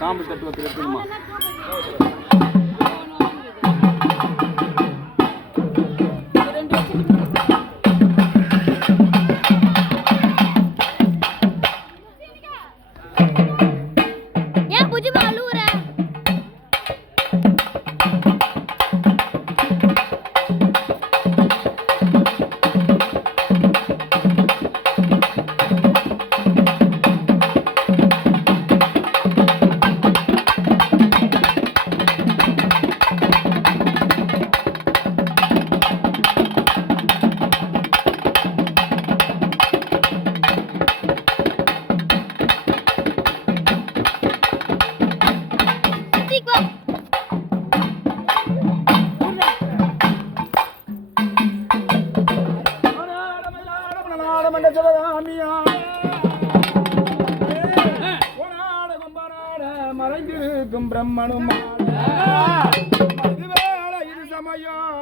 சாம்பு தட்டு வச்சிருக்குமா மறைந்திருக்கும் பிரம்மனும் இது சமயம்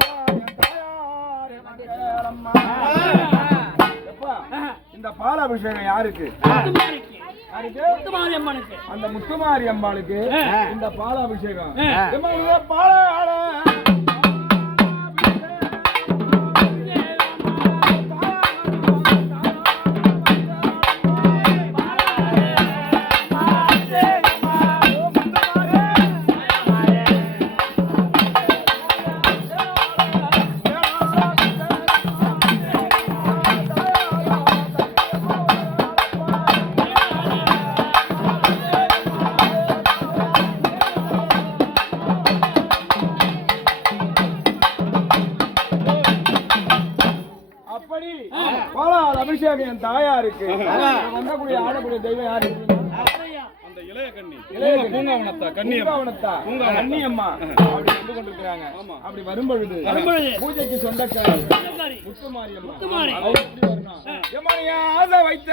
இந்த பாலாபிஷேகம் யாருக்கு? அந்த முத்துமாரி அம்பாளுக்கு இந்த பாலாபிஷேகம். அபிஷேகம் என் தாயாருக்கு. வந்தக்கூடிய ஆடக்கூடிய தெய்வம் யாரு? அந்த இளைய கன்னி, பூங்காவனத்தா கன்னி அம்மா அப்படி வந்து கொண்டிருக்கிறாங்க. அப்படி வரும்பொழுது பூஜைக்கு சொந்தக்காரி முத்துமாரி அம்மா அவங்க எப்படி வரணும்? எம்மானியா ஆசை வைத்த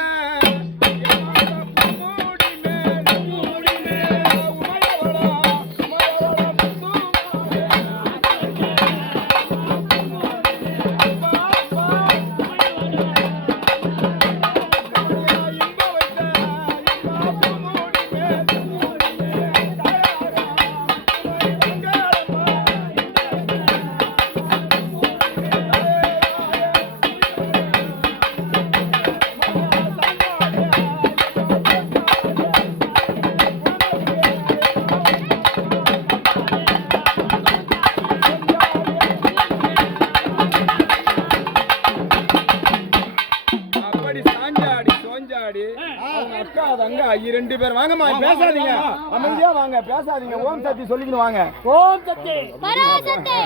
ரெண்டு பேர் வாங்கம்மா, பேசாதீங்க, அமைதியா வாங்க, பேசாதீங்க. ஓம் சக்தி சொல்லிக்கணும் வாங்க. ஓம் சக்தி பராசக்தி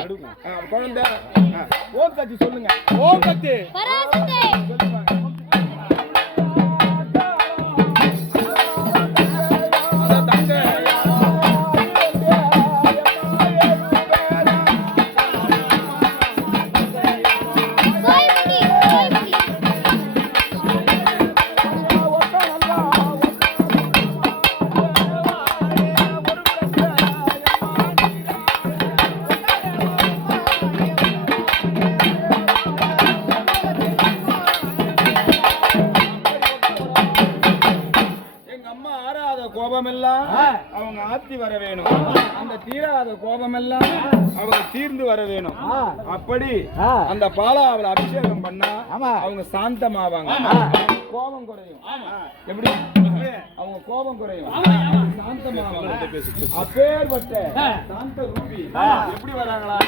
குழந்தை ஓம் சக்தி சொல்லுங்க. ஓம் சக்தி பராசக்தி சொல்லுங்க. கோபமெல்லாம் அவங்க ஆத்தி வர வேணும். அந்த தீராத கோபமெல்லாம் அவங்க தீர்ந்து வர வேணும். அப்படி அந்த பாலா அவளை அபிஷேகம் பண்ணா அவங்க சாந்தமாவாங்க, கோபம் குறையும். எப்படி அவங்க கோபம் குறையும், சாந்தமாவாங்க. அப்பேற்பட்ட சாந்த ரூபி எப்படி வராங்களா?